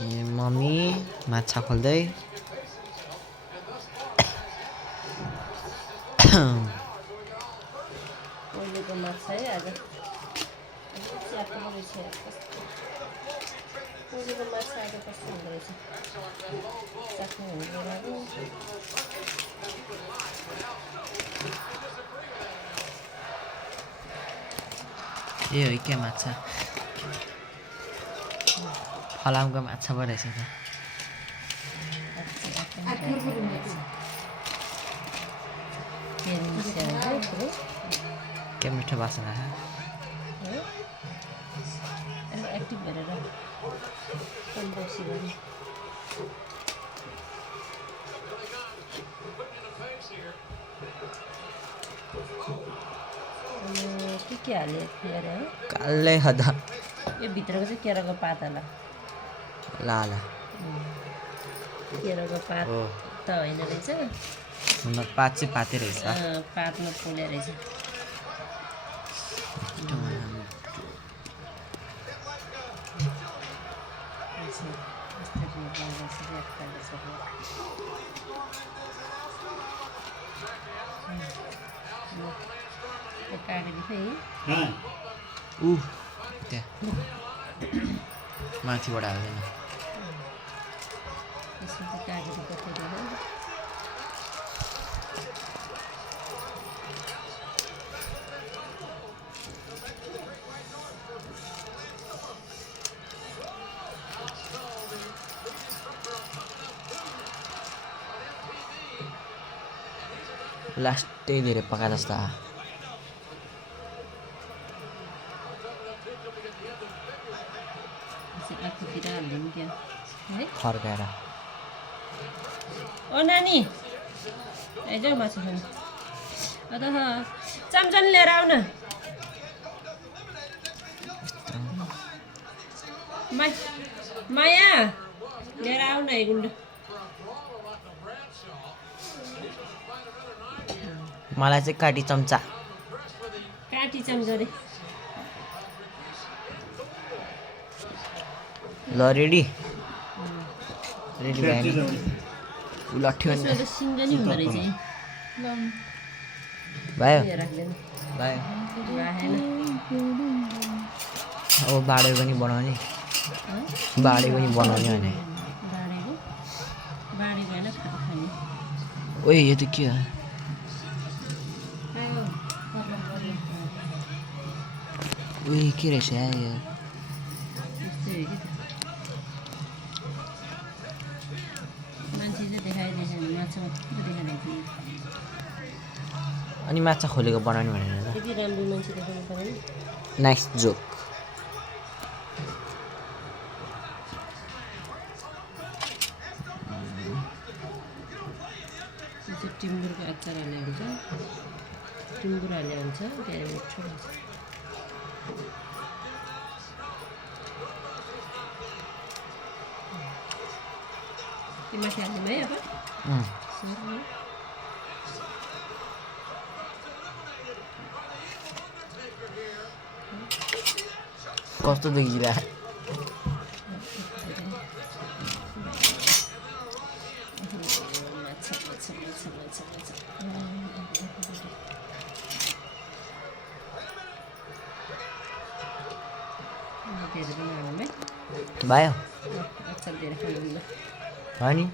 mummy माछा खोल्दै पहिलेको माछा है आज च्याप्पो रहेछ पहिलेको माछा आज कस्तो हुँदो रहेछ चाख्नु हुँदैन ए हो क्या माछा फलामको माछा पो रहेछ क्या मिठो बासना एक्टिभ गरेर के हाल्यो अरे है कालै हदा यो भित्रको चाहिँ केराको पात होला लाला केराको पात हो त होइन रहेछ पात चाहिँ पातै रहेछ पातमा फुले रहेछ त्यहाँ माथिबाट हाल्दैन लास्टै धेरै पका जस्तो फर्काएर ओ नानी आइज माछा खानु अत चम्चन लिएर आऊ न माया लिएर आऊ न गुन्ड मलाई चाहिँ काटी चम्चा रे ल रेडी रेडी भयो लट्ठी पनि सिङ्गनी हुँदो रहेछ भयो राख्दैन भयो राखेन अब बाँडे पनि बनाउने बाँडे पनि बनाउने भने बाँडेको होइन खाने ओए यो त के हो ओए के रहेछ यो अनि माछा खोलेको बनाउने भनेर यति राम्रो मान्छे देखाउनु पर्यो नाइस जोक टिम्बुरको अचार हाल्ने हुन्छ टिम्बुर हाल्ने हुन्छ धेरै मिठो हुन्छ त्यो माथि हाल्ने भयो अब कस्तो देखिरा भयो अचार धेरै खानु भयो नि